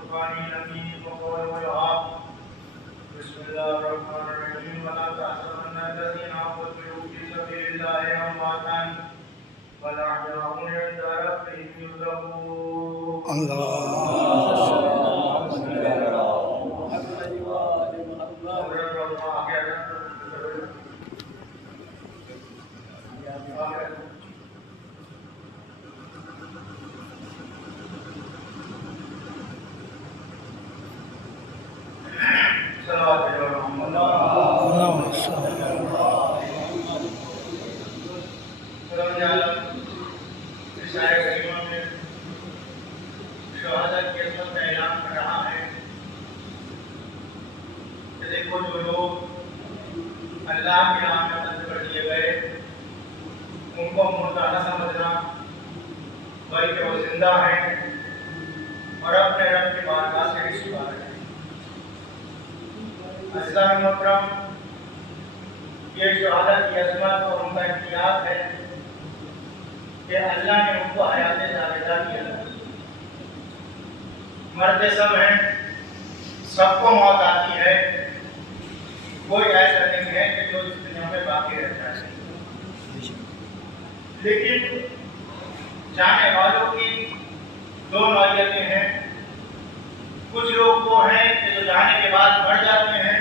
والفرقان الأمين وقول والحق. بسم الله الرحمن الرحيم. ولا تحسبن الذين قتلوا في سبيل الله أمواتا بل أحياء عند ربهم يرزقون. دیکھو جو لوگ اللہ کے نام میں قتل کر دیے گئے ان کو مردہ نہ سمجھنا بلکہ وہ زندہ ہیں اور اپنے رب کی بارگاہ سے رسوا رہے ہیں. عزیزان محترم، یہ شہادت کی عظمت اور ان کا امتیاز ہے کہ اللہ نے ان کو حیات جاویدہ دیا. مرتے سب ہیں، سب کو موت آتی ہے، کوئی ایسا نہیں ہے کہ جو اس دنیا میں باقی رہتا ہے. لیکن جانے والوں کی دو نوعیتیں ہیں. کچھ لوگ وہ ہیں کہ جو جانے کے بعد مر جاتے ہیں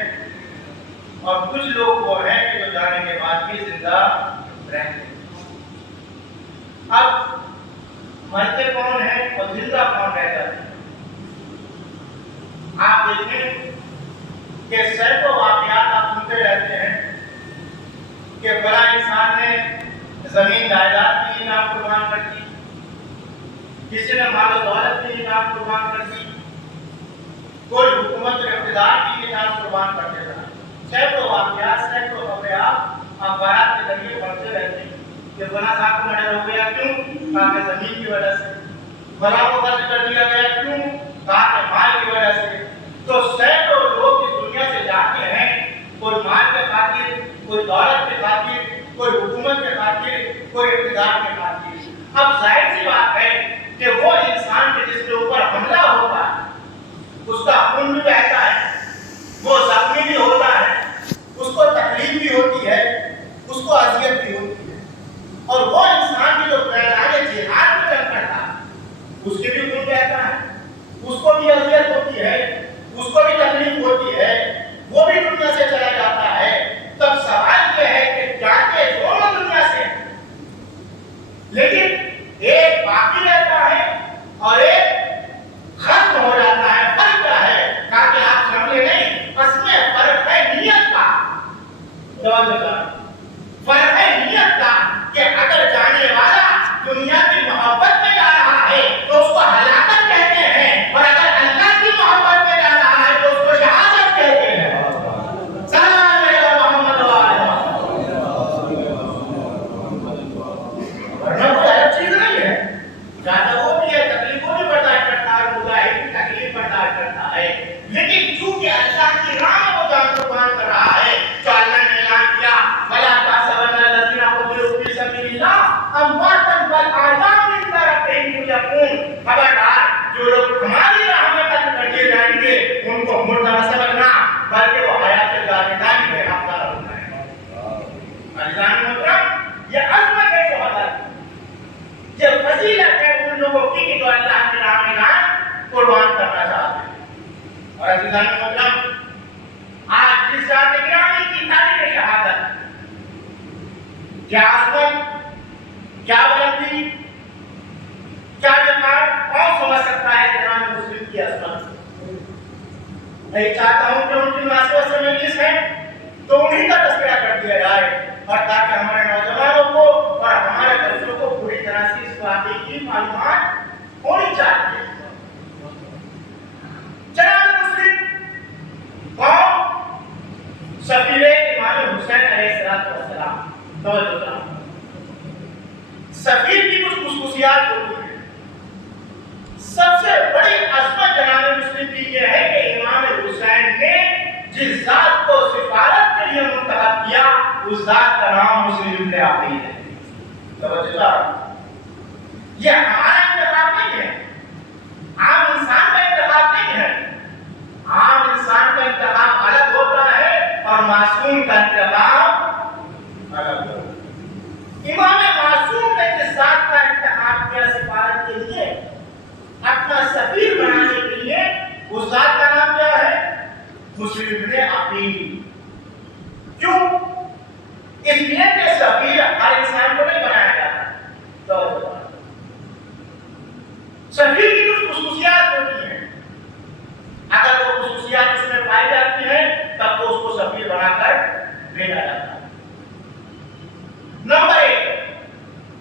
اور کچھ لوگ وہ ہیں کہ جو جانے کے بعد بھی زندہ رہتے ہیں. اب مرتے کون ہیں اور زندہ کون رہ جاتے ہیں؟ آپ دیکھیں کہ سینکڑوں واقعات آپ سنتے رہتے ہیں کہ فلاں انسان نے زمین جائیداد کے لیے جان قربان کر دی، کسی نے مال و دولت کے لیے جان قربان کر دی، کوئی حکومت اور اقتدار کے لیے جان قربان کر دیتا. سینکڑوں واقعات، سینکڑوں خبریں آپ اخبارات کے ذریعے پڑھتے رہتے ہیں کہ فلاں صاحب کو مرڈر ہو گیا، کیوں؟ کہا کہ زمین کی وجہ سے. فلاں کو قتل کر دیا گیا، کیوں؟ کہا کہ مال کی وجہ سے. تو سینکڑوں لوگ اس دنیا سے جاتے ہیں، کوئی مال کے خاطر، کوئی دولت کے خاطر، کوئی حکومت کے خاطر، کوئی اقتدار کے خاطر. اب ظاہر سی بات ہے کہ وہ انسان کے جس کے اوپر حملہ ہوتا ہے اس کا خون بھی بہتا ہے، وہ زخمی بھی ہوتا ہے، اس کو تکلیف بھی ہوتی ہے، اس کو اذیت بھی ہوتی ہے. اور وہ انسان کی جو میدان جہاد میں جنگ کرتا ہے اس کے بھی خون بہتا ہے، اس کو بھی اذیت ہوتی ہے، اس کو بھی تکلیف ہوتی ہے، وہ بھی دنیا سے چلا جاتا ہے. تب سوال یہ ہے کہ جاتے دونوں دنیا سے لیکن ایک باقی رہتا ہے اور ایک ختم ہو جاتا ہے. فرق کیا ہے؟ تاکہ آپ سمجھے نہیں، اس میں فرق ہے نیت کا. فرق ہے نیت کا کہ اگر جانے والا دنیا کی محبت میں جا رہا ہے تو اس کو ہلاکت کہتے ہیں، اور اگر اللہ کی محبت میں جا رہا ہے تو اس کو شہادت کہتے ہیں. سلام علیکم محمد ورنہ کوئی الگ چیز نہیں ہے. زیادہ وہ بھی ہے، تکلیفوں بھی برداشت کرتا ہے، مجاہد کی تکلیف برداشت کرتا ہے. لیکن چونکہ اللہ کی راہ میں وہ جان قربان کر رہا ہے تو اللہ نے اعلان کیا وَلَا تَحْسَبَنَّ الَّذِينَ قُتِلُوا فِي سَبِيلِ اللَّهِ أَمْوَاتًا بَلْ أَحْيَاءٌ عِندَ رَبِّهِمْ يُرْزَقُونَ. خبردار، جو لوگ ہماری راہ میں قتل کر دیے جائیں گے ان کو مردہ نہ سمجھنا بلکہ وہ حیات جاویدہ میں حقدار ہوتا ہے. عزیزان محترم، یہ عظمت ہے شہادت، یہ فضیلت ہے ان لوگوں کی جو اللہ کے راہ میں جان قربان کرنا چاہتے ہیں. اور عزیزان محترم، آج جس ذات گرامی کی تاریخ شہادت، کیا عظمت، کیا بلندی، کیا وقار کون سمجھ سکتا ہے جناب مسلم کی عظمت. میں چاہتا ہوں کہ ان کی مناسبت سے مجلس ہے تو انہیں کا تذکرہ کر دیا جائے، اور تاکہ ہمارے نوجوانوں کو اور ہمارے بچوں کو پوری طرح سے اس واقعے کی معلومات ہونی چاہیے. جناب مسلم قوم سفیر امام حسین علیہ السلام. سفیر کی کچھ خصوصیات ہوتی ہیں. سب سے بڑی عظمت جناب مسلم کی یہ ہے کہ امام حسین نے جس ذات کو سفارت کے لیے منتخب کیا اس ذات کا نام مسلم ابن عقیل ہے. توجہ، یہ ہمارا انتخاب نہیں ہے، عام انسان کا انتخاب نہیں ہے. मुस्लिम ने अपील। क्यों? इसलिए कि सफीर हर इंसान को नहीं बनाया जाता। तो सफीर की कुछ खुसूसियात होती हैं, अगर वो खुसूसियात उसमें पाई जाती है तब तो उसको सफीर बनाकर भेजा जाता है। नंबर 1,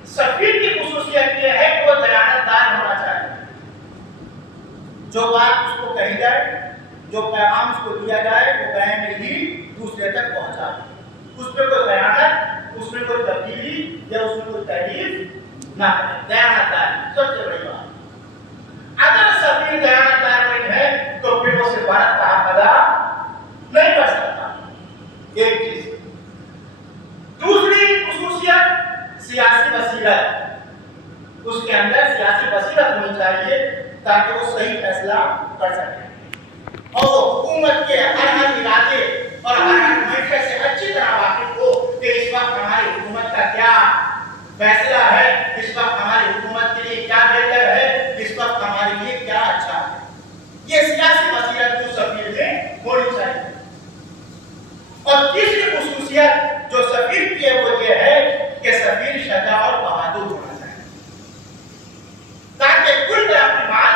सफीर की खुसूसियत यह है कि वो दयानतदार होना चाहिए। जो बात उसको कही जाए, जो पैगाम उसको दिया जाए, वो बयान में ही दूसरे तक पहुंचाए। उसमें कोई खयानत, उसमें कोई तब्दीली या उसमें कोई तहरीफ ना करे। दयानतदार सबसे बड़ी बात। अगर सफीर दयानतदार नहीं है तो फिर वो सिफारत का हक अदा नहीं कर सकता। एक चीज। दूसरी खुसूसियत सियासी बसीरत। उसके अंदर सियासी बसीरत होनी चाहिए ताकि वो सही फैसला कर सके और वो हुकूमत के हर इलाके और हर मैके से अच्छी तरह वाकिफ हो कि इस वक्त हमारी हुकूमत का क्या फैसला है, इस वक्त हमारी हुकूमत के लिए क्या बेहतर है, इस वक्त हमारे लिए क्या अच्छा है। ये सियासी बसीरत जो सफीर में होनी चाहिए। और तीसरी खुसूसियत जो सफीर की है वो ये है कि सफीर शजा और बहादुर होना चाहिए ताकि खुल कर अपनी बात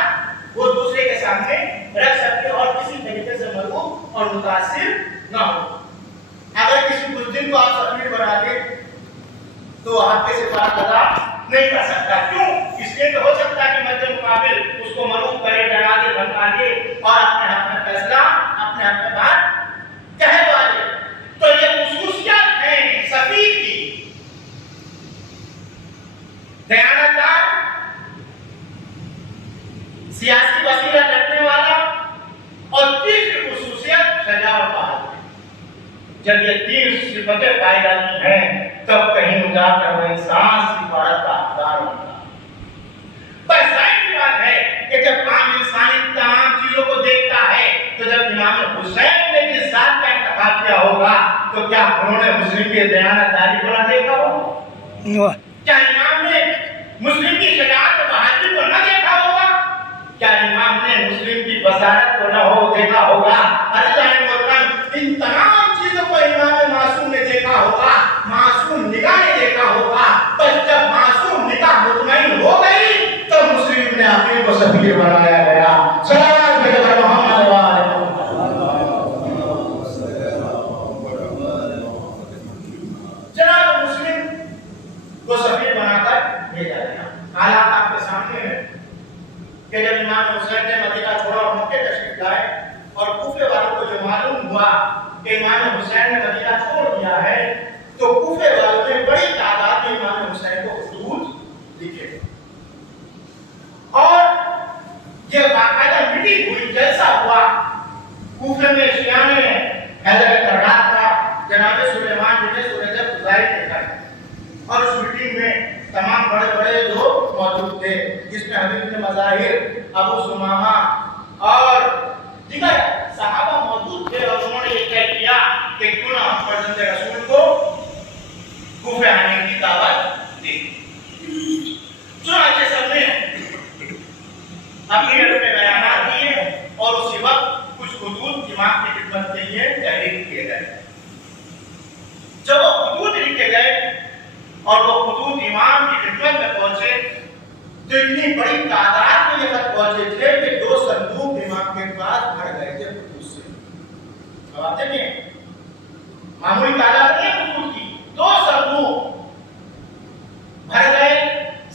वो दूसरे के सामने रख सके और किसी तरीके से मरूफ और मुतासिर ना हो। अगर किसी मुस्लिम को आप सफीर बना दे तो आपके सिफारत अदा नहीं कर सकता। क्यों? इसलिए तो हो सकता है कि मध्य मुकाबिल उसको मरूफ करे, डरा दे, धमका दे और अपने हक में फैसला, अपने हक में बात कहवा दे। तो ये खुसूसियत है सफीर की। दयानतदार, सियासी बसीरत रखने वाला और तीसरी खुसूसियत सजा और बहादुरी। जब ये तीन सिफतें पाई जाती हैं तब कहीं जाकर वो इंसान सिफारत का हकदार होगा। बस जाहिर सी बात है कि जब आम इंसान इन तमाम चीजों को देखता है तो जब इमाम हुसैन ने जिस जात का इंतखाब किया होगा तो क्या उन्होंने मुस्लिम की दयानतदारी को न देखा होगा? क्या इमाम ने मुस्लिम की शजाअत और बहादुरी को न देखा होगा? क्या इमाम ने मुस्लिम की बसारत को न हो देखा होगा? अल्लाह ने इन तमाम चीजों को इमाम मासूम ने देखा होगा, मासूम निगाह ने देखा होगा। बस जब मासूम निगाह मुतमईन हो गई तो मुस्लिम ने अपने को सफीर बनाया गया। सलाम पे मोहम्मद जनाब मुस्लिम को सफीर बनाकर भेजा गया। हालात आपके सामने है कि जब इमाम हुसैन ने मदीना छोड़ा और मक्के तशरीफ लाए और कूफे वालों को जो मालूम हुआ कि इमाम हुसैन ने मदीना छोड़ दिया है तो कूफे वालों ने बड़ी तादाद में इमाम हुसैन को खतूत लिखे और ये बाकायदा मीटिंग हुई, जलसा हुआ। कूफे में शिया ने हैदर कररात का जनाब सुलेमान बिन सुरैजब गुजारी देखा और उस मीटिंग में तमाम बड़े-बड़े लोग मौजूद थे जिसमें हबीब बिन मज़ाहिर, अबू सुमामा और दीगर सहाबा मौजूद थे और उन्होंने ये तय किया कि क्यों ना हम फर्जंदे रसूल को कूफे आने की दावत दें। चुनांचे सबने अपने अपने बयान दिए और उसी वक्त कुछ खुतूत इमाम की खिदमत के लिए तहरीर किए गए। जब वो खुतूत लिखे गए और वो खुतूत इमाम की खिदमत में पहुंचे तो इतनी बड़ी तादाद में ये खत पहुंचे थे कि 2 संदूक इमाम के पास भर गए थे खुतूत से। अब आप देखिए मामूली तादाद नहीं खुतूत की, 2 संदूक भर गए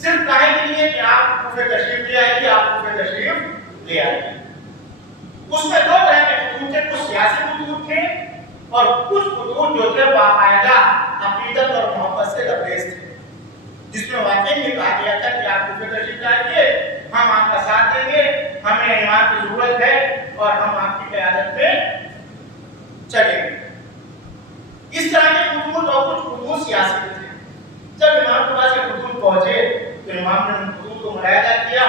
सिर्फ काहे के लिए कि आप कूफे तशरीफ ले आइए, आप कूफे तशरीफ ले आइए। उसमें 2 तरह के खुतूत थे, कुछ सियासी खुतूत थे और कुछ खुतूत जो थे बाकायदा अकीदत और मोहब्बत से लबरेज थे जिसमें वाकई में कहा गया था कि आप कूफे तशरीफ लाइए, हम आपका साथ देंगे, हमें इमाम की जरूरत है और हम आपकी क़यादत में चलेंगे। इस तरह के खुतूत और कुछ खुतूत सियासी थे। जब इमाम के पास ये खुतूत पहुंचे तो इमाम ने उन खुतूत को मुलायजा किया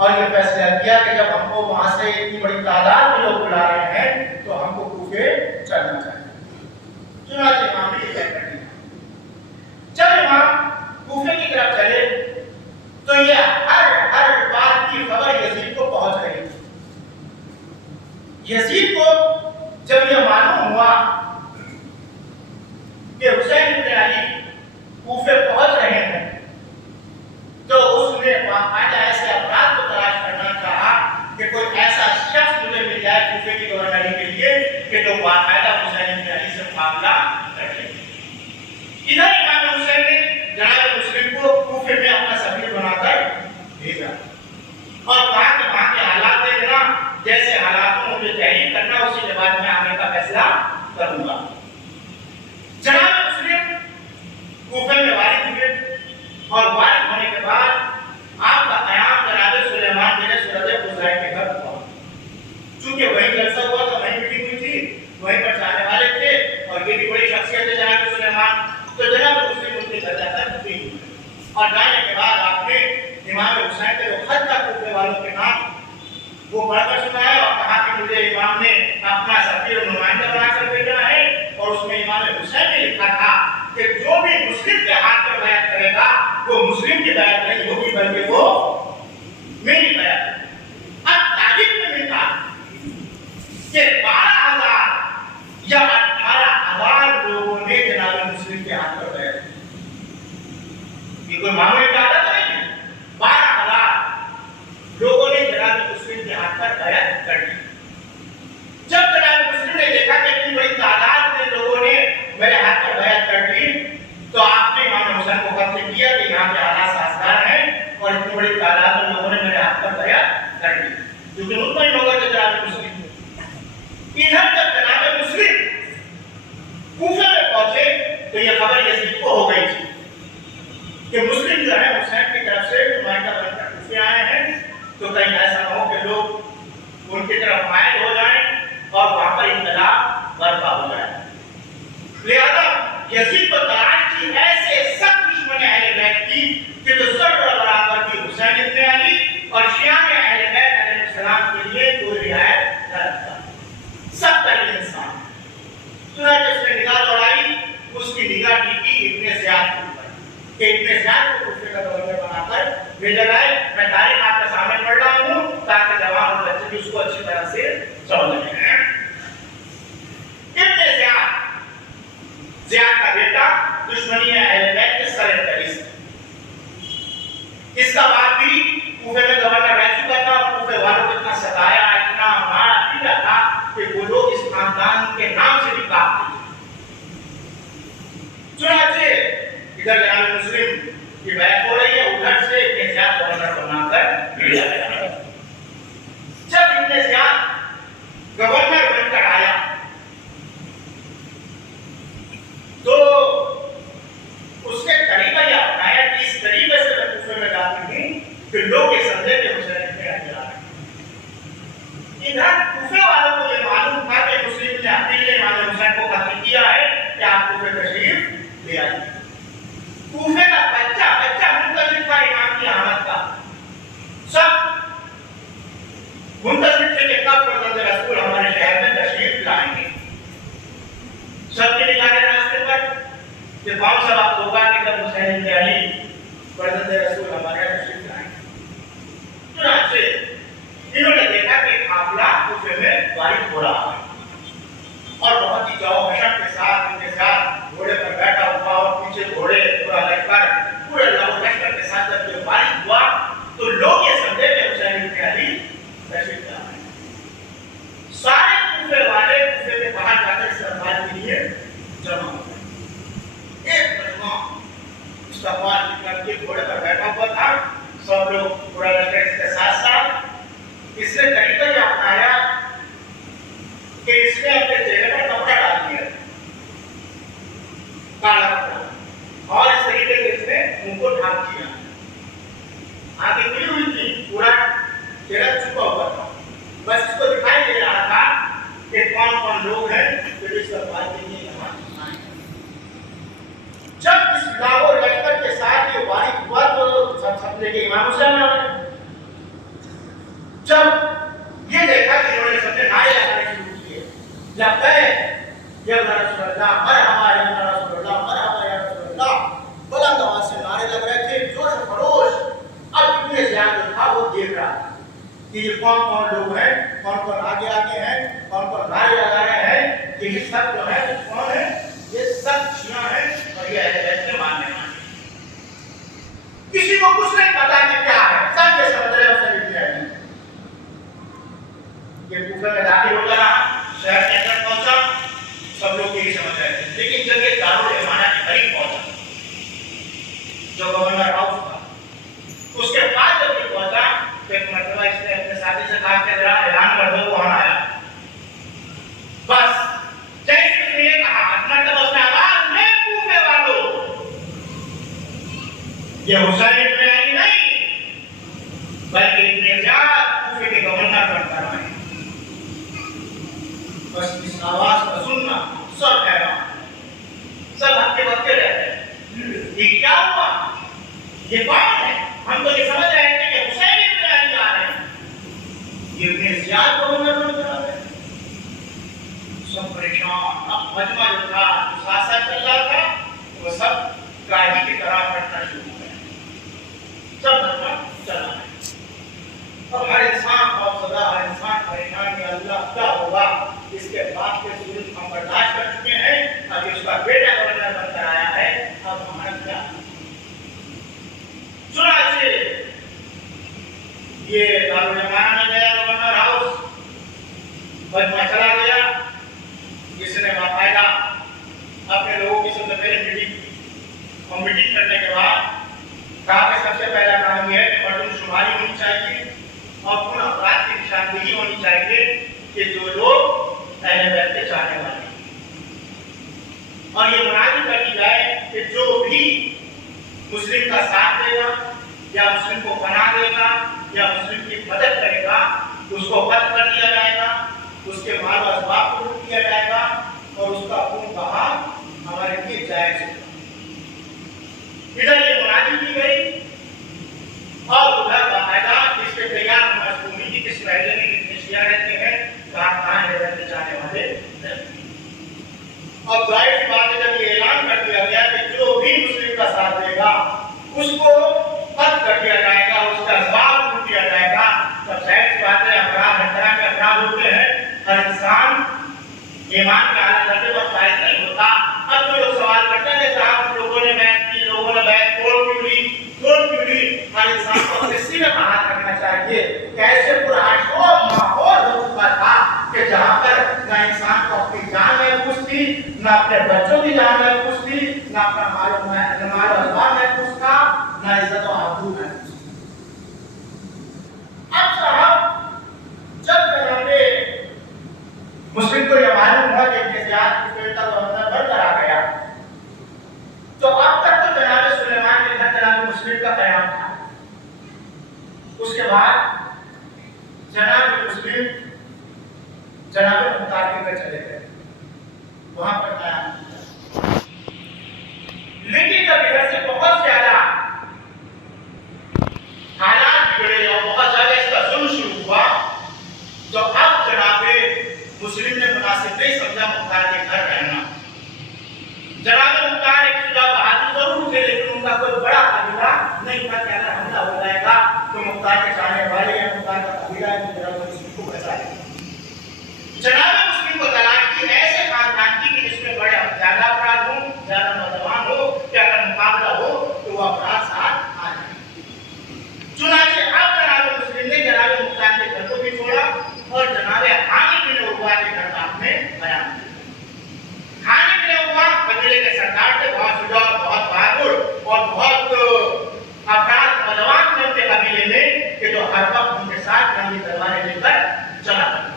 और ये फैसला किया कि जब हमको वहां से इतनी बड़ी तादाद में लोग बुला रहे हैं तो हमको कूफे चलना चाहिए। चुनांचे इमाम ने तय कर दिया। जब इमाम कूफे की तरफ चले तो ये हर बात की खबर यजीद को पहुंच रही थी। यजीद को जब यह मालूम हुआ कि हुसैन इब्न अली कूफे पहुंच रहे हैं, तो उसने बाकायदा ऐसे अपराध को तलाश करना चाहा कि कोई ऐसा शख्स मुझे मिल जाए कूफे की गवर्नरी के लिए कि जो बाकायदा हुसैन इब्न अली से मुकाबला कर ले। इधर इमाम हुसैन ने जनाब मुस्लिम को कूफे में अपना सफीर बनाकर भेजा और कहा कि वहां के हालात देखना, जैसे हालातों में मुझे तहरीर करना, उसी के बाद मैं आने का फैसला करूंगा। जनाब मुस्लिम कूफे में वारिद हुए और वारिद होने के बाद आपका कयाम जनाब सुलेमान बिन सुरद खुज़ाई के घर हुआ। चूंकि वहीं जलसा हुआ था, वहीं मीटिंग हुई थी, वहीं पर जाने वाले थे और ये भी बड़ी शख्सियत है जनाब सुलेमान, तो जनाब मुस्लिम उनके घर जाकर मीटिंग हुई और जाने के बाद आपने इमाम हुसैन के जो खत था कूफे वालों के नाम वो पढ़कर सुनाया और कहा कि मुझे इमाम ने अपना सफीर और नुमाइंदा बनाकर भेजा है और उसमें इमाम हुसैन ने लिखा था कि जो भी मुस्लिम के हाथ पर बैत करेगा वो मुस्लिम की बैत नहीं होगी बल्कि वो मेरी बैत। अब तारीख में मिलता कि 12,000 या 18,000 लोगों ने जनाब मुस्लिम के हाथ पर बैत की। ये कोई मामूली तादाद नहीं है। 12,000 लोगों ने जनाब मुस्लिम के हाथ पर बैत कर ली। जब जनाब मुस्लिम ने देखा कि इतनी बड़ी तादाद में लोगों ने मेरे हाथ पर बैत कर ली, तो आपने इमाम हुसैन को खत किया कि यहाँ पे हालात साजगार हैं और इतनी बड़ी तादाद में लोगों ने मेरे हाथ पर बैत कर ली, क्योंकि मुतमईन हो गए थे जनाब मुस्लिम। इधर जब जनाब मुस्लिम कूफे में पहुंचे तो यह खबर यजीद को हो गई थी कि मुस्लिम जो है हुसैन की तरफ से नुमाइंदा बनकर कूफे आए हैं, तो कहीं ऐसा न हो कि लोग उनकी तरफ मायल हो जाएं और वहां पर इख्तिलाफ बर्पा हो जाए। लिहाजा यजीद को तलाश की ऐसे सख्त दुश्मन अहले बैत की कि जो सर्र बराबर की हुसैन इब्न अली और शिया में अहले बैत अलैहिस्सलाम के लिए कोई रियायत न रखता, सख्त इंसान। चुनांचे उसने निगाह दौड़ाई, उसकी निगाह टिकी इब्न ज़ियाद के ऊपर कि इब्न ज़ियाद को कूफे का गवर्नर बनाकर भेजा जाए। मैं तारीख आपके सामने पढ़ रहा हूं ताकि जवान और बच्चे भी उसको अच्छी तरह से समझ लें। इब्न ज़ियाद का बेटा दुश्मनी है अहले बैत के सरकरी से। इसका बाप भी कूफे में गवर्नर रह चुका था और कूफे वालों को इतना सताया, इतना मारा पीटा था कि वो लोग इस खानदान के नाम से भी कांपते थे। चुनांचे इधर जनाब मुस्लिम की बैत हो रही है, उधर से इब्न ज़ियाद गवर्नर बनाकर भेजा गया। जब इब्न ज़ियाद गवर्नर बनकर आया तो उसके तरीका यह अपनाया कि इस तरीके से मैं कूफे में दाखिल हूं कि लोग ये समझे कि हुसैन इब्न अली आ रहे। इधर कूफे वालों को यह मालूम था कि मुस्लिम ने अकेले इमाम हुसैन को कत्ल किया है कि आप कूफे तशरीफ ले आइए। कूफे का बच्चा मुंतज़िर था इमाम की आमद का, सब मुंतज़िर थे कि कब फर्जंद रसूल हमारे शहर में तशरीफ लाएंगे। सबके निगाहें रास्ते पर कि कौन सा वक्त होगा कि जब हुसैन इब्न अली फर्जंद रसूल हमारे यहाँ तशरीफ लाएंगे। चुनांचे इन्होंने देखा कि काफिला कूफे में वारिद हो रहा है और बहुत ही जाओ हशर के साथ उनके साथ घोड़े पर बैठा हुआ और पीछे घोड़े पूरा लश्कर पूरे लश्कर के साथ जब ये वारिद हुआ तो लोग ये समझे कि हुसैन इब्न अली तशरीफ ला रहे हैं। सारे कूफे वाले कूफे के बाहर जाकर इस्तकबाल के लिए जमा हो गए। एक मजमा इस्तकबाल करके घोड़े पर बैठा हुआ था, सब लोग पूरा लश्कर इसके साथ साथ। इसने तरीका यह अपनाया कि इसने अपने चेहरे पर कपड़ा डाल दिया, काला कपड़ा, और इस तरीके से इसने मुंह को ढाक दिया। आंखें खुली हुई थी, पूरा चेहरा छुपा हुआ था, बस इसको दिखाई दे रहा था कि कौन कौन लोग हैं जो इस बात के लिए यहाँ आए। जब इस लाहौर लश्कर के साथ ये वारिद हुआ तो सब समझे कि इमाम हुसैन आ रहे हैं। जब ये देखा कि इन्होंने सबने नारे लगाने शुरू किए, लब्बैक या रसूलल्लाह, मरहबा या रसूलल्लाह, मरहबा या रसूलल्लाह, बुलंद आवाज से नारे लग रहे थे, जोश खरोश। अब इब्न ज़ियाद जो था वो देख रहा कि ये कौन कौन लोग हैं, कौन कौन आगे आगे हैं, कौन कौन नारे लगा रहे हैं। سب جو ہے کون ہے؟ یہ سب شیعہ ہیں اور یہ اہل بیت کے ماننے والے. کسی کو کچھ نہیں پتا کہ کیا ہے، سب یہ سمجھ رہے اسے لکھ دیا. یہ کوفہ میں داخل ہو گیا، شہر کے اندر پہنچا، سب لوگ یہی سمجھ رہے تھے. لیکن جب یہ دارالامانہ کے قریب پہنچا جو گورنر ہاؤس تھا، اس کے بعد جب یہ پہنچا تو ایک مرتبہ اس نے اپنے ساتھی سے کہا کہ ذرا اعلان کر دو کون آیا. بس جیسے اس نے یہ کہا مرتبہ اس نے آواز میں کوفے والوں، یہ حسین ابن علی نہیں بلکہ ابن زیاد کوفے کے گورنر بن کر آئے. بس اس آواز کا سننا سب حیران، سب ہکے بکے رہتے ہیں. یہ کیا ہوا؟ یہ کون ہے؟ ہم تو یہ سمجھ رہے تھے کہ حسین ابن علی آ رہے ہیں، یہ ابن زیاد گورنر بن کر آ رہے ہیں. سب پریشان. اب مجمع جو تھا جو سیاست چل رہا تھا وہ سب قاضی کی طرح پڑھنا شروع ہو گیا. سب مجمع چلا ہے. اب ہر انسان خوفزدہ، ہر انسان پریشان کہ اللہ کیا ہوگا. اس کے بعد کے ظلم ہم برداشت کر چکے ہیں، اب اس کا بیٹا گورنر بن کر آیا ہے، اب ہمارا کیا؟ چنانچہ یہ دارالامانہ میں گیا گورنر ہاؤس، مجمع چلا گیا. اس نے باقاعدہ اپنے لوگوں کی سب سے پہلے میٹنگ کی اور میٹنگ کرنے کے بعد کہا کہ سب سے پہلا کام یہ ہے کہ مردم شماری ہونی چاہیے اور ان افراد کی نشاندہی ہونی چاہیے کہ جو لوگ اہل بیت کے چاہنے والے ہیں، اور یہ مناظر کر دی جائے کہ جو بھی مسلم کا ساتھ دے گا یا مسلم کو پناہ دے گا یا مسلم کی مدد کرے گا اس کو قتل کر دیا جائے گا، اس کے مال و اسباب کو لوٹ دیا جائے گا اور اس کا خون بہا ہمارے لیے جائز ہوگا. ادھر یہ مناظر کی گئی اور ادھر باقاعدہ اس کے تیار معصومی کی کس پہلے میں کتنے شیعہ رہتے ہیں، کہاں رہتے جانے والے. اب ظاہر سی بات ہے جب یہ اعلان کر دیا گیا کہ جو بھی مسلم کا ساتھ دے گا اس کو قتل کر دیا جائے گا، اس کا اسباب لوٹ دیا جائے گا، تب ظاہر سی بات ہے افراد ہر طرح کے افراد ہوتے ہیں، ہر انسان ایمان کا حالت کرتے وقت فائز نہیں ہوتا. اب جو لوگ سوال کرتے ہیں کہ صاحب لوگوں نے بیعت کی، لوگوں نے بیعت توڑ کیوں لی، ہر انسان کو اپنے سینے پر ہاتھ رکھنا چاہیے کہ ایسے پرآشوب ماحول ہو چکا تھا کہ جہاں پر نہ انسان کو اپنی جان محفوظ تھی، نہ اپنے بچوں کی جان محفوظ تھی، نہ اپنا مال و اسباب محفوظ تھا، نہ عزت و آبرو محفوظ تھی. اب صاحب جب جناب مسلم کو یہ معلوم ہوا کہ ابن زیاد کی بیٹا گورنر بن کر آ گیا تو اب تک تو جناب سلیمان کے گھر جناب مسلم کا قیام تھا. اس کے بعد جناب مسلم جناب مختار کے گھر چلے گئے، وہاں پر قیام کیا. لیکن جب ادھر سے بہت زیادہ حالات بگڑے اور بہت زیادہ اس کا ظلم شروع ہوا تو اب جناب مسلم نے مناسب نہیں سمجھا مختار کے گھر رہنا. جناب مختار ایک شجاع بہادر ضرور تھے لیکن ان کا کوئی بڑا قبیلہ نہیں تھا کہ اگر حملہ ہو جائے گا تو مختار کے چاہنے والے یا مختار کا قبیلہ ہے تو جناب مسلم کو بچا لے گا. جناب مسلم کو تلاش کی ایسے خاندان کی کہ جس میں بڑے زیادہ افراد ہوں، زیادہ نوجوان ہو کہ اگر مقابلہ ہو تو وہ افراد ساتھ آ جائیں. چنانچہ اب جناب مسلم نے جناب مختار کے گھر کو بھی چھوڑا اور جناب حامد بن عروہ کے گھر کا آپ نے بیان کیا. حامد بن عروہ قبیلے کے سردار تھے، بہت شجاع، بہت بہادر اور بہت افراد نوجوان تھے ان کے قبیلے میں کہ جو ہر وقت ان کے ساتھ ننگی تلواریں لے کر چلا کرتے.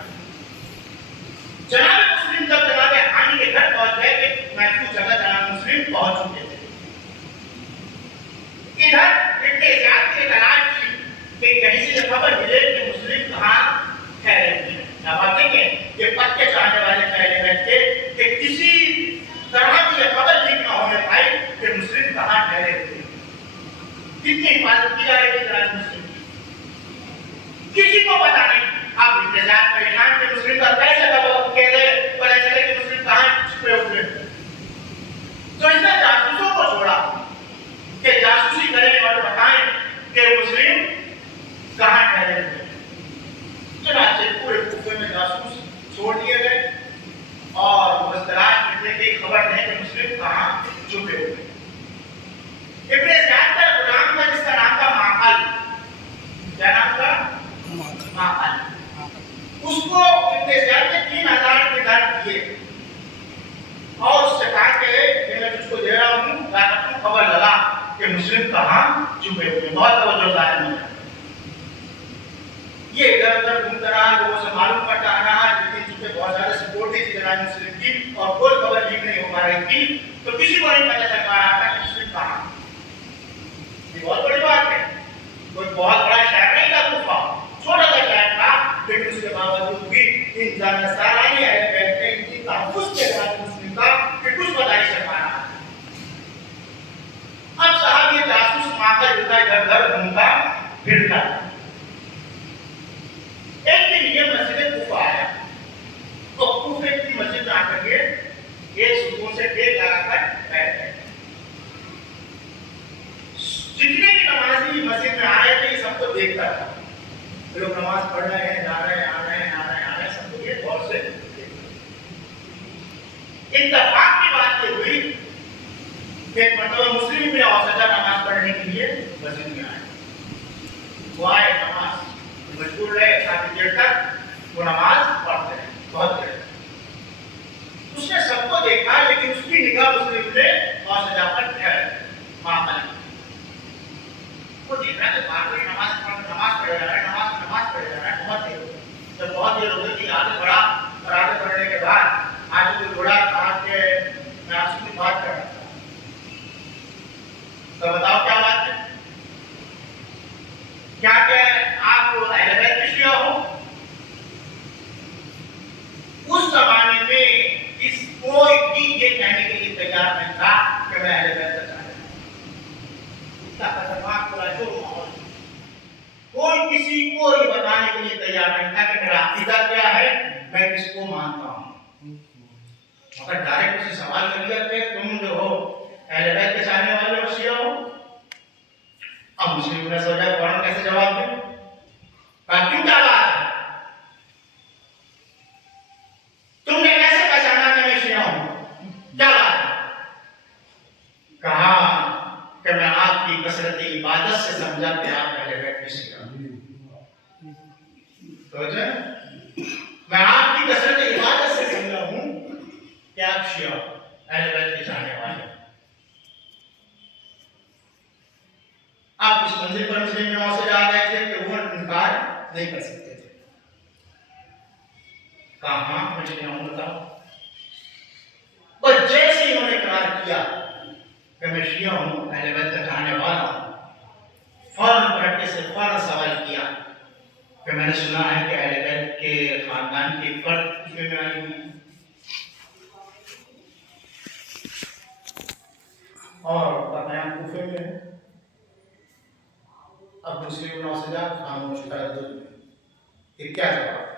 جناب مسلم جب جناب حامد کے گھر پہنچ گئے کہ محفوظ جگہ جناب مسلم پہنچ چکے تھے. ادھر ابن زیاد کی تلاش کی کہ کہیں سے یہ خبر ملے کہ مسلم کہاں ٹھہرے ہوئے ہیں. آپ دیکھیں کہ پکے چاہنے والے پہلے بیٹھ کے کہ کسی طرح کی یہ خبر لیک نہ ہونے پائی کہ مسلم کہاں ٹھہرے ہوئے ہیں. کتنی حفاظت کی جا رہی ہے جناب مسلم کی، کسی کو پتا نہیں. آپ انتظار پریشان کہ مسلم کا کیسے پتا چلے کہ مسلم کہاں چھپے ہوئے ہیں. تو اس نے جاسوسوں کو چھوڑا کہ جاسوسی کریں اور بتائیں کہ مسلم کہاں ٹھہرے ہوئے ہیں. چنانچہ پورے کوفے میں جاسوس چھوڑ دیے گئے اور मुस्लिम कहाँ छुपे हुए, बहुत तवज्जो जाहिर है। ये इधर उधर घूमता रहा, लोगों से मालूम करता आ रहा, लेकिन चूंकि बहुत ज्यादा सपोर्ट थी जनाब मुस्लिम की और कोई खबर लीक नहीं हो पा रही थी, तो किसी को नहीं पता चल पा रहा था कि मुस्लिम कहाँ। ये बहुत बड़ी बात है। कोई बहुत बड़ा शहर नहीं था कूफा, छोटा सा शहर था, लेकिन उसके बावजूद भी इन जानसारानी अहले बैत ने इतनी तहफ्फुज़ के साथ मुस्लिम का कि कुछ पता नहीं चल पा रहा। अब साहब ये जासूस मारकर इधर उधर घूमता फिरता। एक दिन ये मस्जिद कूफा आया, तो कूफे की मस्जिद में आकर के ये सुकून से टेक लगाकर बैठ गए। जितने भी नमाजी मस्जिद में आ रहे थे ये सबको देखता था, लोग नमाज पढ़ रहे हैं, जा रहे हैं, आ रहे हैं, आ रहे हैं, आ रहे हैं, सबको ये गौर से इत्तेफाक की बात ये हुई कि एक मर्तबा मुस्लिम भी औसजा नमाज पढ़ने के लिए मस्जिद में आए। वो आए, नमाज मजबूर रहे, काफी देर तक वो नमाज पढ़ते रहे, बहुत देर। उसने सबको देखा, लेकिन उसकी निगाह मुस्लिम पे औसजा पर ठहर मामला। वो देख रहा है बार-बार नमाज पढ़ रहा है, नमाज पढ़ रहा है, बहुत देर। जब बहुत देर हो गई कि आगे बढ़ा और आगे बढ़ने के बाद आगे कोई घोड़ा कहा कि मैं आपसे कुछ बात कर रहा था। तो बताओ क्या बात है? क्या क्या आप अहले बैत के शिया हो? उस जमाने में इस कोई भी ये कहने के लिए तैयार नहीं था कि मैं अहले बैत का चाहता हूं। इतना खतरनाक पूरा जो माहौल, कोई किसी को ये बताने के लिए तैयार नहीं था कि मेरा अकीदा क्या है, मैं किसको मानता हूं। मगर डायरेक्ट उसे सवाल कर दिया कि तुम जो हो अहले बैत के चाहने वाले हो, शिया हो। अब मुस्लिम ने सोचा फौरन कैसे जवाब दे, कहा क्यों, क्या बात है, तुमने कैसे पहचाना कि मैं शिया हूं, क्या बात है? कहा कि मैं आपकी कसरत इबादत से समझा कि आप अहले बैत के शिया हो। तो मैं आपकी कसरत इबादत से समझा हूं कि आप शिया हो, अहले बैत के चाहने वाले। आप इस मंजिल पर मुस्लिम नमाज से जा गए थे कि वो इनकार नहीं कर सकते थे। कहा हाँ मैं शिया हूं, बताओ। और जैसे ही उन्होंने इकरार किया कि मैं शिया हूं, अहले बैत का चाहने वाला हूं, फौरन पलट से फौरन सवाल किया कि मैंने सुना है कि अहले बैत के खानदान की फर्द कूफे में आई हुई और बताया कूफे में है। अब मुस्लिम नौसजा खामोश तरद्दुद में, ये क्या जवाब है?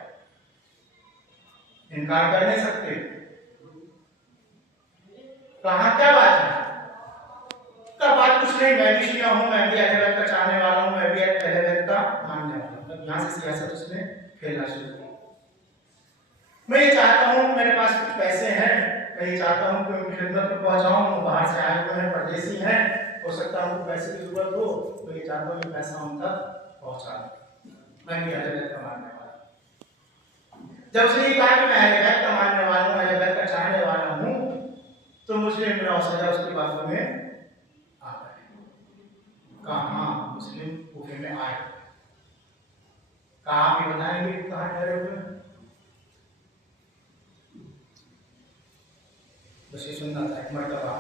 इनकार कर नहीं सकते। कहा क्या बात है? का बात कुछ नहीं, मैं भी शिया हूं, मैं भी अहले बैत का चाहने वाला हूं, मैं भी अहले बैत का मानने वाला हूं। अब यहां से सियासत उसने खेलना शुरू की। मैं ये चाहता हूं, मेरे पास कुछ पैसे हैं, मैं ये चाहता हूं कि उनकी खिदमत में पहुंचाऊं, बाहर से आए हुए हैं, परदेसी हैं, हो सकता है उनको पैसे की जरूरत हो, तो ये चाहता हूं कि पैसा उन तक पहुंचा दूं। मैं भी अहले बैत का मानने वाला हूं। जब उसने ये कहा कि मैं अहले बैत का मानने वाला हूं, अहले बैत का चाहने वाला हूं, तो मुस्लिम बिन औसजा उसकी बातों में आ गए। कहा हाँ मुस्लिम कूफे में आए। कहा आप ही बताएंगे कहाँ ठहरे हुए हैं? बस ये सुनना था। एक मर्तबा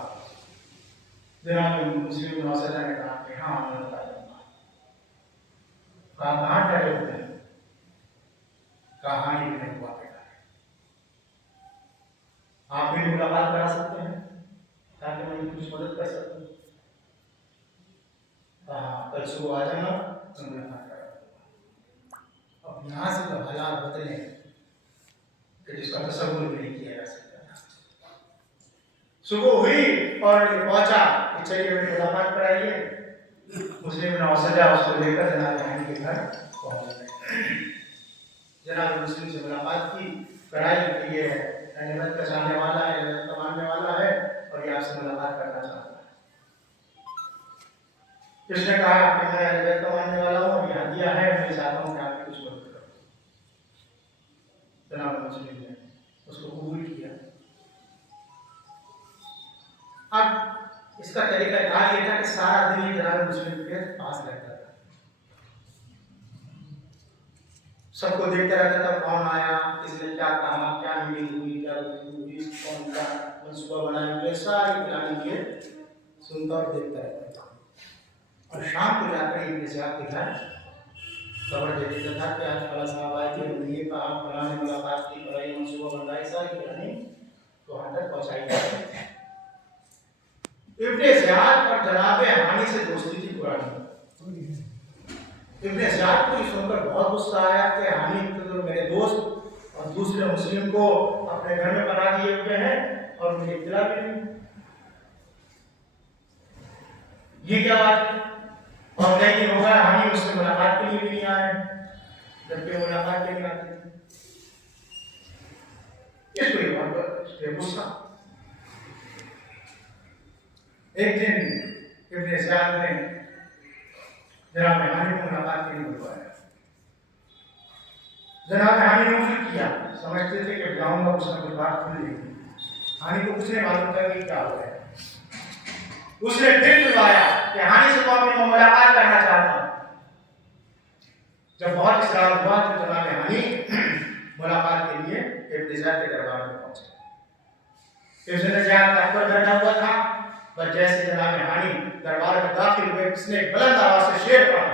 जनाब मुस्लिम बिन औसजा ने कहा कि हाँ मैं बता दूंगा। कहा कहाँ ठहरे हुए हैं? कहा हाँ ये नहीं हुआ बेटा, आप भी मुलाकात करा सकते हैं ताकि मैं कुछ मदद कर सकूं। कहा कल सुबह आ जाना तो मुलाकात करा। अब यहाँ से तो हालात बदले कि जिसका तसव्वुर भी नहीं किया जा सकता था। सुबह हुई और पहुंचा कि चलिए मेरी मुलाकात कराइए। मुस्लिम बिन औसजा उसको लेकर जनाब जहानी के घर पहुंच गए। जनाब मुस्लिम से मुलाकात की, कराई कि ये अहले बैत का चाहने वाला है, अहले बैत का मानने वाला है और ये आपसे मुलाकात करना चाहता है। उसने कहा कि मैं अहले बैत का मानने वाला हूँ, यहाँ दिया है, मैं चाहता हूँ कि आपकी कुछ मदद करो। जनाब मुस्लिम ने उसको कबूल किया। अब इस اس کا طریقہ کار یہ تھا کہ سارا دن یہ جناب مسلم کے پاس رہتا تھا، سب کو دیکھتا رہتا تھا، کون آیا، اس نے کیا کہا، کیا میٹنگ ہوئی، کیا گفتگو ہوئی، کون کا منصوبہ بنایا ہوئے، ساری پلاننگ یہ سنتا اور دیکھتا رہتا تھا۔ اور شام کو جا کر ابن زیاد کے گھر خبر دے دیتا تھا کہ آج فلاں صاحب آئے تھے، انہوں نے یہ کہا، فلاں نے ملاقات کی، فلاں منصوبہ بنائی، ساری پلاننگ تو وہاں تک پہنچائی جاتی تھی۔ ابن زیاد اور جناب ہانی سے دوستی تھی پرانی۔ ابن زیاد کو یہ سن کر بہت غصہ آیا کہ ہانی تو میرے دوست اور دوسرے مسلم کو اپنے گھر میں پناہ دیے ہوئے ہیں اور مجھے اطلاع بھی نہیں، یہ کیا بات ہے؟ اور کئی دن ہو گیا ہانی اس سے ملاقات کے لیے بھی نہیں آئے، جبکہ ملاقات کے لیے آتے تھے۔ اس کو یہ بات غصہ۔ ایک دن ابن زیاد نے جناب ہانی کو ملاقات کے لیے بلوایا۔ جناب ہانی نے اسے کیا، سمجھتے تھے کہ جاؤں گا کچھ نہ کچھ بات کھل جائے گی۔ ہانی کو کچھ نہیں معلوم تھا کہ کیا ہو رہا ہے۔ اس نے پھر بلوایا کہ ہانی سے تو اپنی ملاقات کرنا چاہتا ہوں۔ جب بہت اصرار ہوا تو جناب ہانی ملاقات کے لیے ابن زیاد کے دربار میں پہنچے۔ ابن زیاد کا پر بیٹھا ہوا تھا، پر جیسے جناب ہانی دربار میں داخل ہوئے، اس نے بلند آواز سے شعر پڑھا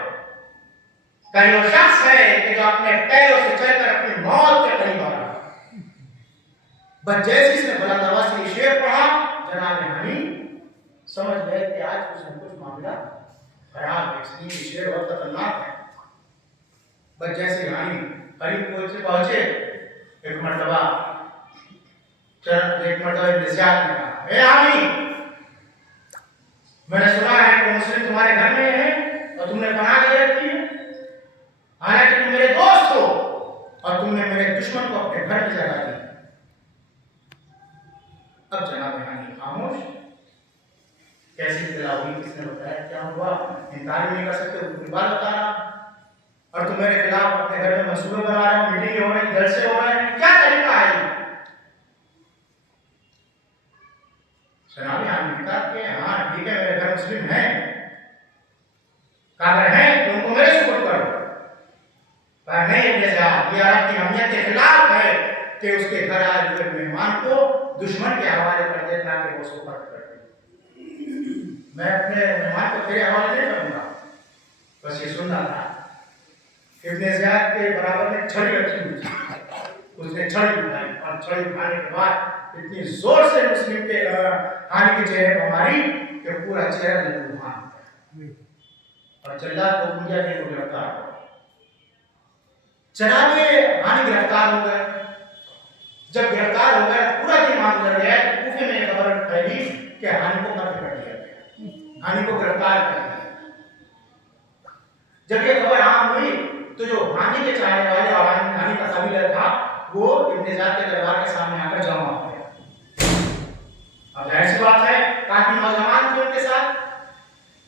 کہ وہ شخص ہے کہ جو اپنے پیروں سے چل کر اپنی موت کے قریب آ رہا۔ بس جیسے اس نے بلند آواز سے یہ شعر پڑھا، جناب ہانی سمجھ گئے کہ آج کچھ نہ کچھ معاملہ خراب ہے، اس لیے یہ شعر بہت خطرناک ہے۔ بس جیسے ہانی قریب پہنچے، ایک مرتبہ ابن زیاد نے کہا، اے ہانی، میں نے سنا ہے کہ مسلم تمہارے گھر میں ہیں اور تم نے پناہ دے رکھی ہے، حالانکہ تم میرے دوست ہو اور تم نے میرے دشمن کو اپنے گھر میں جگہ دی۔ اب جناب ہانی خاموش، کیسی اطلاع ہوئی، کس نے بتایا، کیا ہوا، انکار بھی نہیں کر سکتے، پوری بات بتا رہا، اور تم میرے خلاف اپنے گھر میں منصوبے بنا رہے ہو، میٹنگ ہو رہی، جلسے ہو رہے ہیں، کیا طریقہ ہے؟ جناب ہانی نے کہا کہ ہاں ٹھیک ہے، میرے گھر مسلم ہیں، کافر ہیں، تم کو میرے سپرد کرو۔ پر نہیں ابن زیاد، یہ عرب کی اہمیت کے خلاف ہے کہ اس کے گھر آئے ہوئے مہمان کو دشمن کے حوالے کر دے تاکہ وہ سپرد کر دے۔ میں اپنے مہمان کو تیرے حوالے نہیں کروں گا، بس یہ سننا تھا۔ ابن زیاد کے برابر میں چھڑی رکھی ہوئی تھی، اس نے چھڑی اٹھائی اور چھڑی اٹھانے کے بعد اتنی زور سے مسلم کے ہانی کے چہرے پر ماری کہ پورا چہرہ لہوحان ہو گیا اور جلاد کو گنجا کے کو گرفتار ہو گیا۔ جناب ہانی گرفتار ہو گئے۔ جب گرفتار ہو گئے پورا دن وہاں گزر گیا کہ کوفے میں خبر پھیلی کہ ہانی کو قتل کر دیا گیا، ہانی کو گرفتار کر دیا۔ جب یہ خبر عام ہوئی تو جو ہانی کے چاہنے والے اور ہانی کا قبیلہ تھا وہ ابن زیاد کے دربار کے سامنے آ کر جمع ہو گیا۔ اب ظاہر سی بات ہے کافی نوجوان تھے ان کے ساتھ۔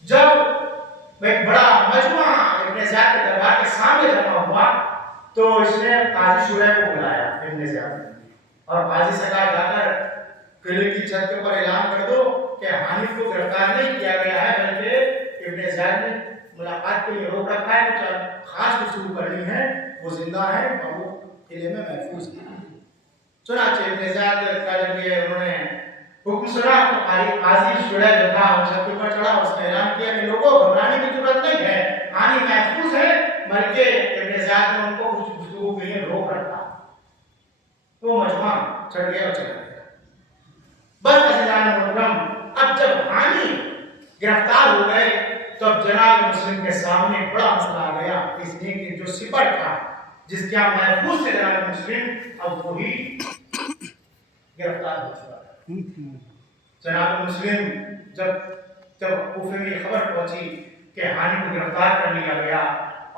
جب ایک بڑا مجموعہ ابن زیاد کے دربار کے سامنے جمع ہوا تو اس نے قاضی شعیب کو بلایا ابن زیاد نے، اور قاضی سے کہا جا کر قلعے کی چھت کے اوپر اعلان کر دو کہ ہانی کو گرفتار نہیں کیا گیا ہے، بلکہ ابن زیاد نے ملاقات کے لیے روک رکھا ہے، کچھ خاص گفتگو کرنی ہے، وہ زندہ ہے اور وہ قلعے میں محفوظ ہے۔ چنانچہ ابن زیاد کا جب یہ انہوں نے حکم سنا تو قاضی شعیب جو تھا وہ چھت کے اوپر چڑھا، اس نے اعلان کیا کہ لوگوں گھبرانے کی ضرورت نہیں ہے، ہانی محفوظ ہے، بلکہ ابن زیاد نے ان کو کچھ گفتگو کے لیے روک رکھا۔ وہ مجمع چڑھ گیا اور چلا گیا۔ بس عزیزان محترم، اب جب ہانی گرفتار ہو گئے تو اب جناب مسلم کے سامنے بڑا مسئلہ آ گیا، اس لیے کہ جو سپر تھا جس کے آپ محفوظ سے جناب مسلم اب وہی گرفتار ہو چکا ہے۔ جناب مسلم جب کوفے میں یہ خبر پہنچی کہ ہانی کو گرفتار کر لیا گیا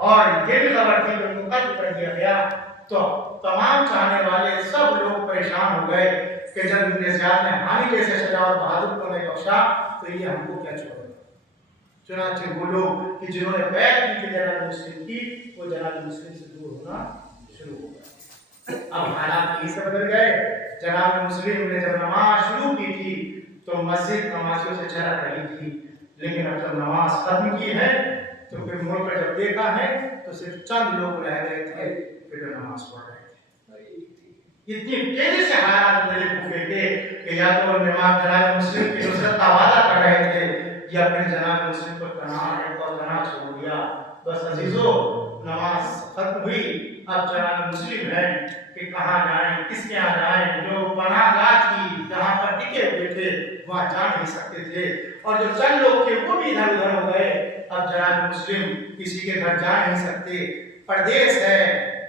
اور یہ بھی خبر تھی کہ ان کو قتل کر دیا گیا تو تمام چاہنے والے سب لوگ پریشان ہو گئے کہ جب ابن زیاد نے ہانی جیسے شجاع اور بہادر کو نہیں بخشا تو یہ ہم کو کیا چھوڑے۔ چنانچہ وہ لوگ کہ جنہوں نے بیعت کی کہ جناب مسلم کی، وہ جناب مسلم سے دور ہونا شروع ہو گیا۔ اب حالات یہ سے بدل گئے۔ جناب مسلم نے جب نماز شروع کی تھی تو مسجد نمازیوں سے چلک رہی تھی، لیکن اب جب نماز ختم کی ہے تو پھر مڑ کر جب دیکھا ہے تو صرف چند لوگ رہ گئے تھے پھر نماز پڑھ رہے تھے۔ اتنی تیزی سے حالات بدلے پھوکے تھے کہ یا تو امام جناب مسلم کی نصرت کا وعدہ کر رہے تھے یا پھر جناب مسلم کو تنہا ہے اور تنہا چھوڑ دیا۔ بس عزیزو، نماز ختم ہوئی، اب جناب مسلم ہے کہ کہاں جائیں، کس کے یہاں جائیں؟ جو پناہ گاہ تھی جہاں پر ٹکے ہوئے تھے وہاں جا نہیں سکتے تھے، اور جو چند لوگ تھے وہ بھی ادھر ادھر ہو گئے۔ اب جناب مسلم کسی کے گھر جا نہیں سکتے، پردیس ہے،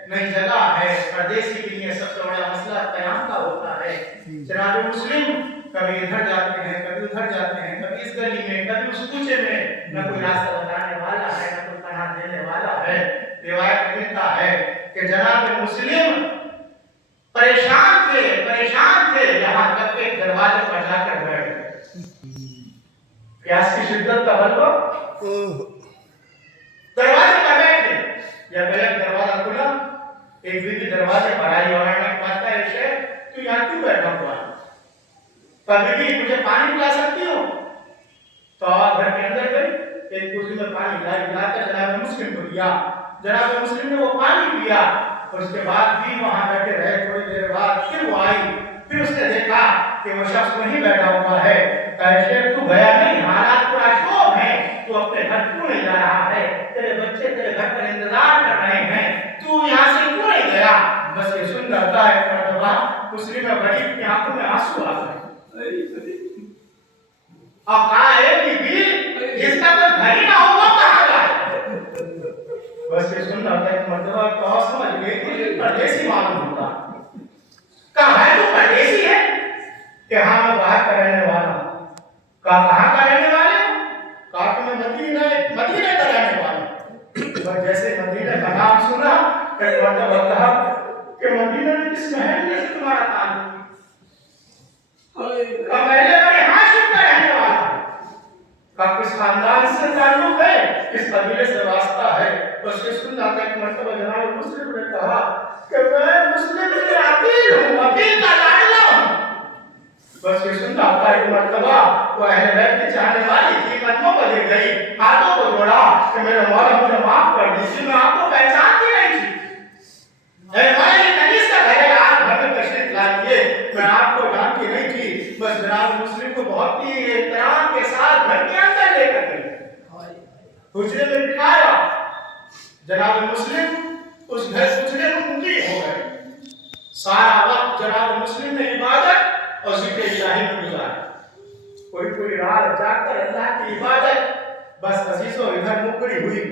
نئی جگہ ہے، پردیسی کے لیے سب سے بڑا مسئلہ قیام کا ہوتا ہے۔ جناب مسلم کبھی ادھر جاتے ہیں، کبھی ادھر جاتے ہیں، کبھی اس گلی میں، کبھی اس کوچے میں، نہ کوئی راستہ بتانے والا ہے، نہ کوئی پناہ دینے والا ہے۔ روایت ملتا ہے کہ جناب مسلم پریشان تھے یہاں تک کہ دروازے پر جا کر بیٹھ گئے۔ پیاس کی شدت کا غلبہ، دروازے پر بیٹھے، یا ایک دروازہ کھلا، ایک بیوی دروازے پر آئی اور آنے کے بعد کہا شیخ تو یہاں کیوں بیٹھا ہوا ہے؟ کبھی مجھے پانی پلا سکتی ہو؟ تو گھر کے اندر گئی، ایک کرسی میں پانی لا کر جناب مسلم کو دیا۔ جناب مسلم نے وہ پانی پیا، اور اس کے بعد بھی وہاں بیٹھے رہے۔ تھوڑی دیر بعد پھر وہ آئی، پھر اس نے دیکھا کہ وہ شخص وہیں بیٹھا ہوا ہے۔ کہا شیخ تو گیا نہیں، حالات پورا شوق ہے، تو اپنے گھر کیوں نہیں جا رہا ہے؟ تیرے بچے تیرے گھر پر انتظار کر رہے ہیں، تو یہاں سے کیوں نہیں گیا؟ بس یہ سن رہتا ہے مرتبہ مسلم غریب کی آنکھوں میں آنسو آ گئے۔ اب کہا ہے کہ بھی جس کا کوئی گھر ہی نہ ہو وہ کہاں جائے؟ بس یہ سن رہتا ہے کہ مرتبہ تو سمجھ گئے کہ پردیسی معلوم ہوتا۔ کہا ہے تو پردیسی ہے؟ کہ ہاں میں باہر کا رہنے والا ہوں۔ کہاں کا رہنے والے ہو؟ کہا کہ میں مدینہ کا رہنے والا ہوں۔ بس جیسے مدینہ کا نام سنا کہ مرتبہ کہا کہ مدینہ میں کس محل سے تمہارا تعلق؟ کہا میں بڑے ہاشم کا رہنے والا ہوں۔ کہا کس خاندان سے تعلق ہے؟ کس قبیلے سے واسطہ ہے؟ بس یہ سننا تھا کہ مرتبہ جناب مسلم نے کہا کہ میں مسلم کے عقیل ہوں، عقیل کا لاڈلا ہوں۔ بس یہ سننا تھا کہ مرتبہ وہ اہل بیت کی چاہنے والی تھی، قدموں پر گر گئی، ہاتھوں کو جوڑا کہ میرے مولا مجھے معاف کر دیجیے، میں آپ کو پہچانتی نہیں تھی۔ اے ہمارے کنیز کا گھر ہے، آپ گھر میں تشریف لائیے، میں آپ کو جانتی نہیں تھی۔ بس جناب مسلم کو بہت ہی احترام کے ساتھ گھر کے اندر لے کر گئی، حجرے میں بٹھایا۔ جناب مسلم اس گھر حجرے میں مقیم ہو گئے۔ سارا وقت جناب مسلم نے عبادت اور ذکر الہی میں گزارا، کوئی رات جاگ کر اللہ کی عبادت۔ بس عزیزو ادھر مکڑی ہوئی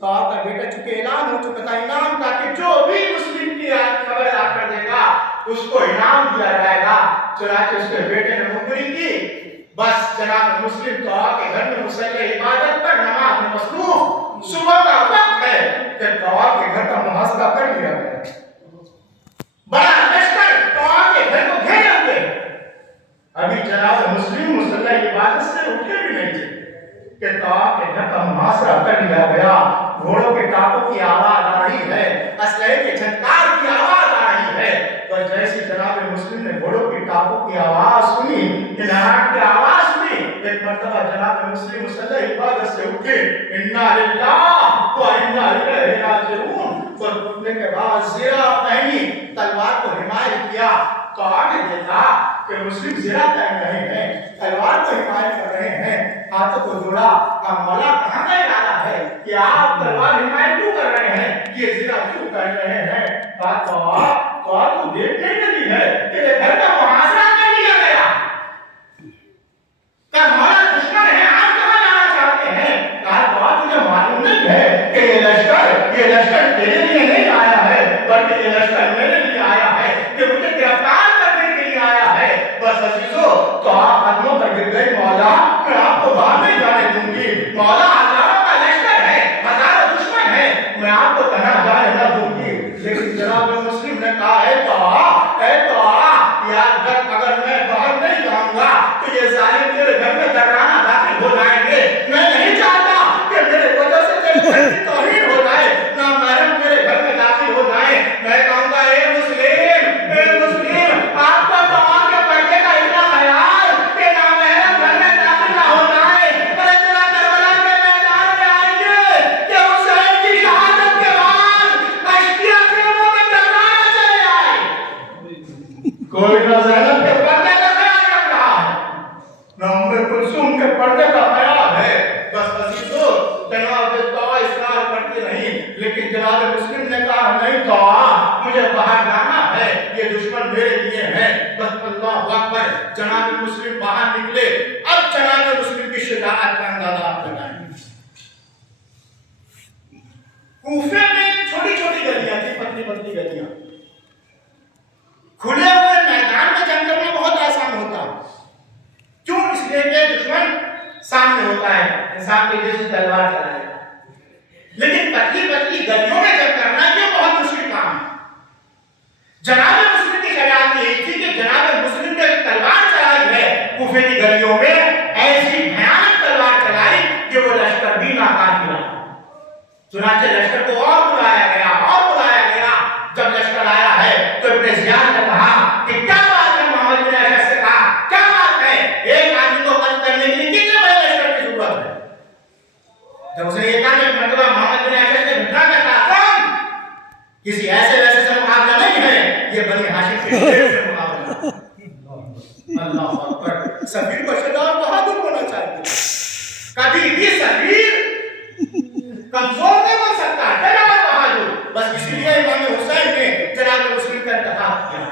تو آپ کا بیٹا چونکہ اعلان ہو چکا تھا انعام کا کہ جو بھی مسلم کی خبر آ کر دے گا اس کو انعام دیا جائے گا۔ چنانچہ اس کے بیٹے نے مکڑی کی۔ بس جناب مسلم تو آ کے گھر میں مصلی عبادت پر نماز میں مصروف، صبح کا وقت ہے کہ دعا کے گھر کا محاصرہ کر لیا گیا۔ بڑا لشکر دعا کے گھر کو گھیرے ہوئے، ابھی جناب مسلم مصلی عبادت سے اٹھے بھی نہیں تھے کہ دعا کے گھر کا محاصرہ کر لیا گیا۔ گھوڑوں کے ٹاپوں کی آواز آ رہی ہے، اسلحے کے جھنکار کی آواز آ رہی ہے۔ اور جیسے جناب مسلم نے گھوڑوں کی ٹاپوں کی آواز سنی، نہاٹ کی آواز سنی، ایک مرتبہ جناب مسلم مصلی عبادت سے اٹھے، انا للہ و انا الیہ راجعون، اور اٹھنے کے بعد زرہ پہنی، تلوار کو حمایت کیا۔ تو آگے دیکھا کہ مسلم زرہ پہن رہے ہیں، تلوار کو حمایت کر رہے ہیں، ہاتھوں کو جوڑا۔ مولا کہاں کا ارادہ ہے کہ آپ تلوار حمایت کیوں کر رہے ہیں، یہ زرہ کیوں پہن رہے ہیں؟ تو آپ کو دیکھنے کے لیے ہے کہ یہ گھر کا محاصرہ کر لیا گیا۔ کہ مولا دشمن ہے، آپ کہاں جانا چاہتے ہیں؟ کہا تجھے معلوم نہیں ہے کہ یہ لشکر تیرے لیے نہیں آیا ہے، بلکہ یہ لشکر میرے لیے آیا ہے، کہ مجھے گرفتار کرنے کے لیے آیا ہے۔ بس عزیزو تو آپ قدموں پر گر گئی، مولا میں آپ کو باہر نہیں جانے دوں گی، مولا ہزاروں کا لشکر ہے، ہزاروں دشمن ہے، میں آپ کو تنہا جانے نہ دوں گی۔ لیکن جناب مسلم نے کہا اے تو सैयदना ज़ैनब के पर्दे का ख्याल रख रहा है, न उम्मे कुलसूम के पर्दे का ख्याल है। बस अजीजों, जनाब तौबा इसरार करते नहीं, लेकिन जनाब मुस्लिम ने कहा नहीं तौबा, मुझे बाहर जाना है, ये दुश्मन मेरे लिए है। बस अल्लाह अकबर, जनाब मुस्लिम बाहर निकले। अब जनाब मुस्लिम की शुजाअत का अंदाजा आप लगाएं। कूफे में छोटी छोटी गलियां थी, पतली पतली गलियां। खुले हुए मैदान में जंग करना बहुत आसान होता। क्यों? इसलिए कि दुश्मन सामने होता है, इंसान के जैसे तलवार चलाएगा। लेकिन पतली पतली गलियों में जंग करना ये बहुत मुश्किल काम है। जनाब मुस्लिम की शरीयत यही थी कि जनाब मुस्लिम ने तलवार चलाई है, कूफे की गलियों में ऐसी भयानक तलवार चलाई कि वो लश्कर भी नाकाम हुआ। चुनाचे लश्कर को और बुलाया गया और बुलाया गया। जब लश्कर आया है तो इब्ने ज़ियाद ने कहा कि क्या बात है, मोहम्मद बिन अशहर से कहा क्या बात है, एक आदमी को कत्ल करने के लिए कितने बड़े लश्कर की जरूरत है? जब उसने ये कहा कि मतलब मोहम्मद बिन अशहर से भिड़ा कर कहा कौन, किसी ऐसे वैसे से मुकाबला नहीं है, ये बनी हाशिम के शेर से मुकाबला। अल्लाह अकबर। सफीर को शुजा और बहादुर होना चाहिए। कभी भी सफीर कमजोर नहीं बन सकता, जनाब बहादुर। बस इसलिए इमाम हुसैन ने जनाब मुस्लिम का इंतखाब किया।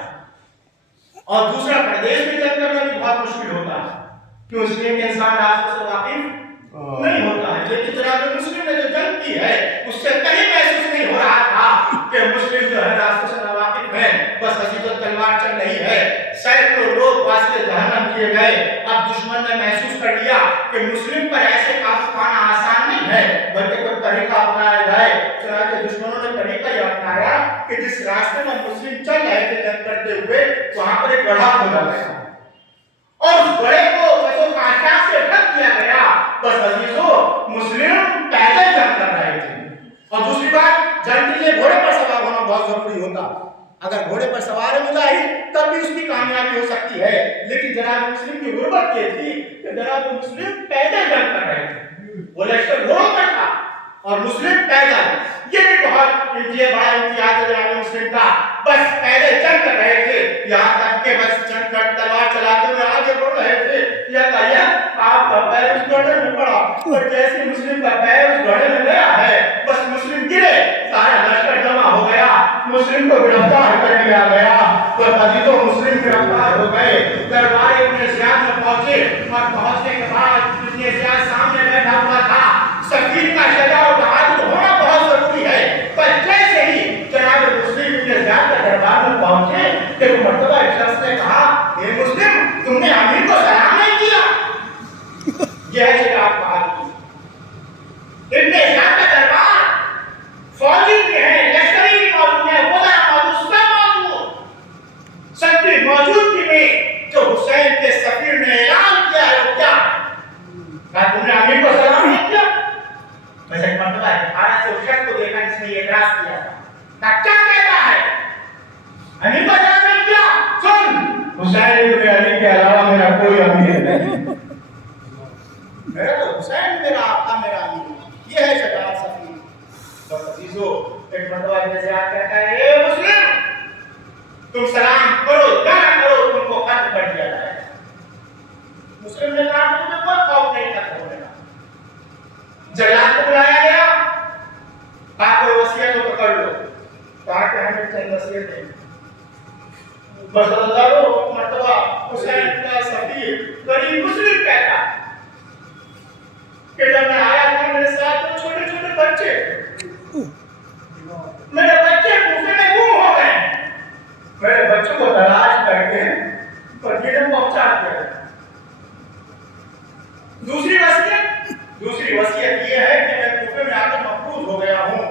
और दूसरा, प्रदेश में जंग करना भी बहुत मुश्किल होता है, क्यों? इसलिए कि इंसान रास्तों से वाकिफ नहीं होता है। लेकिन जनाब मुस्लिम ने जो जंग की है उससे कहीं महसूस नहीं हो रहा था कि मुस्लिम जो है रास्तों से नावाकिफ है। बस अजीजों तलवार चल रही है, सैकड़ों लोग वास्ते जहन्नम किए गए। अब दुश्मन ने महसूस कर लिया कि मुस्लिम पर ऐसे काबू पाना आसान नहीं है, बल्कि कोई तरीका अपनाया जाए। चुनांचे दुश्मनों ने तरीका यह अपनाया कि जिस रास्ते में मुस्लिम चल रहे थे जंग करते हुए, वहां पर एक गड्ढा खोदा गया और उस गड्ढे को बसों कांटा से ढक दिया गया। बस अजीजों, मुस्लिम पैदल जंग कर रहे थे। और दूसरी बात, जंग के लिए घोड़े पर सवार होना बहुत जरूरी होता। अगर घोड़े पर सवार है मुजाहिद तब भी उसकी कामयाबी हो सकती है। लेकिन जनाब मुस्लिम की गुर्बत ये थी कि जनाब मुस्लिम पैदल जंग कर रहे थे। वो लश्कर घोड़ों पर था और मुस्लिम पैदल। ये भी बहुत बड़ा इम्तियाज है जनाब मुस्लिम का। बस पैदल जंग कर रहे थे, यहाँ तक के बस जंग कर तलवार चलाते हुए आगे बढ़ रहे थे। या आपका पैर उस घोड़े में पड़ा और जैसे मुस्लिम का पैर उस घोड़े में गया है, बस मुस्लिम गिरे, सारा लश्कर जमा हो गया, मुस्लिम को गिरफ्तार कर लिया गया। तो अजीजों, मुस्लिम गिरफ्तार हो गए। दरबार इब्ने ज़ियाद में पहुंचे और पहुंचने के बाद इब्ने ज़ियाद सामने बैठा हुआ था। सफीर का शुजा और बहादुर होना बहुत जरूरी है। पर जैसे ही जनाब मुस्लिम इब्ने ज़ियाद के दरबार में पहुंचे तो मर्तबा एक शख्स ने कहा, हे मुस्लिम, तुमने अमीर को सलाम नहीं किया। यह है जनाब बहादुर। इब्ने ज़ियाद का दरबार फौजी भी है, लश्करी भी मौजूद है, वज़ीर मौजूद, सब मौजूद। सबकी मौजूदगी में जो हुसैन के सफीर ने ऐलान किया है वो क्या है? क्या तुमने अमीर को सलाम नहीं किया? वैसे मर्तबा भारत से उस शख्स को देखा जिसने ये इतराज किया था। क्या कहता है? अमीर को सलाम नहीं किया? सुन, हुसैन इब्न अली के अलावा मेरा कोई अमीर नहीं। मेरा तो हुसैन मेरा आपका मेरा अमीर। ये है शजाअत सफीर। बस अजीजों, एक मर्तबा इब्ने ज़ियाद कहता है, ए मुस्लिम, तुम सलाम करो या ना करो, तुमको कत्ल कर दिया जाएगा। मुस्लिम ने कहा, मुझे कोई खौफ नहीं कत्ल होने का। जल्लाद को बुलाया गया, आप कोई वसीयत हो तो कर लो। कहा कि हमें चंद वसीयत है। बस हजारों मर्तबा हुसैन का सफीर गरीब मुस्लिम कहता कि जब मैं आया था मेरे साथ तो छोटे छोटे बच्चे, मेरे बच्चे कूफे में गुम हो गए। मेरे बच्चों को तलाश करके मदीने पहुंचा दिया। दूसरी वसीयत ये है कि मैं कूफे में आकर मकबूल हो गया हूँ,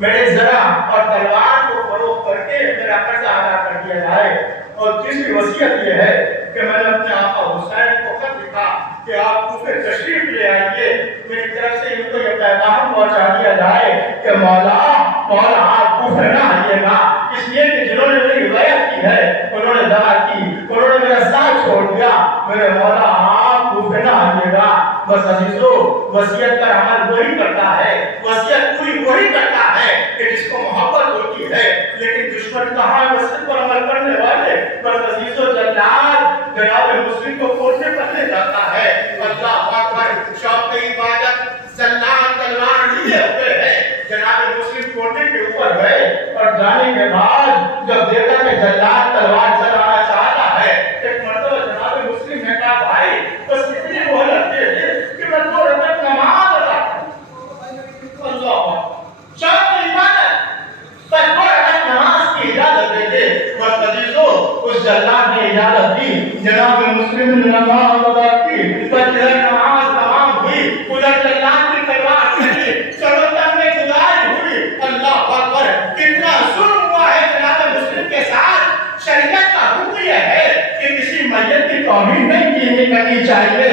मेरे जरा और तलवार को फरोख्त करके मेरा कर्जा अदा कर दिया जाए। और तीसरी वसीयत ये है कि मैंने अपने आका हुसैन को खत लिखा कि आप कूफे तशरीफ ले आइए, मेरी तरफ से इनको ये पैगाम पहुंचा दिया जाए कि मौला आप कूफे ना आइएगा, इसलिए कि जिन्होंने मेरी हिदायत की है उन्होंने दवा की, उन्होंने मेरा साथ छोड़ दिया। मेरे मौला आप कूफे ना आइएगा। बस अजीजों, वसीयत का अमल वही करता है, वसीयत पूरी वही करता है कि जिसको मोहब्बत होती है। लेकिन दुश्मन कहाँ है वसीयत पर अमल करने वाले? बस अजीजों, جناب مسلم کو کوٹنے پر لے جاتا ہے. اللہ اکبر. شوق عبادت سلام تلوار لیے ہوئے ہیں. جناب مسلم کوٹے کے اوپر گئے اور جانے کے بعد جب دیکھا کہ جلاد تلوار چلانا چاہتا ہے, ایک مرتبہ جناب مسلم نے کہا بھائی بس اتنی مہلت دے دے کہ میں 2 رکعت نماز ادا کروں. اللہ شوق عبادت پر 2 رکعت نماز کی اجازت دے دے. بس عزیزو اس جلاد نے اجازت دی. جناب مسلم نے نماز ادا کی. بس نماز تمام ہوئی, ادھر جلاد کی تلوار چلی, چلو تب میں جدائی ہوئی. اللہ اکبر. کتنا ظلم ہوا ہے جناب مسلم کے ساتھ. شریعت کا حکم یہ ہے کہ کسی میت کی توہین نہیں کرنی چاہیے.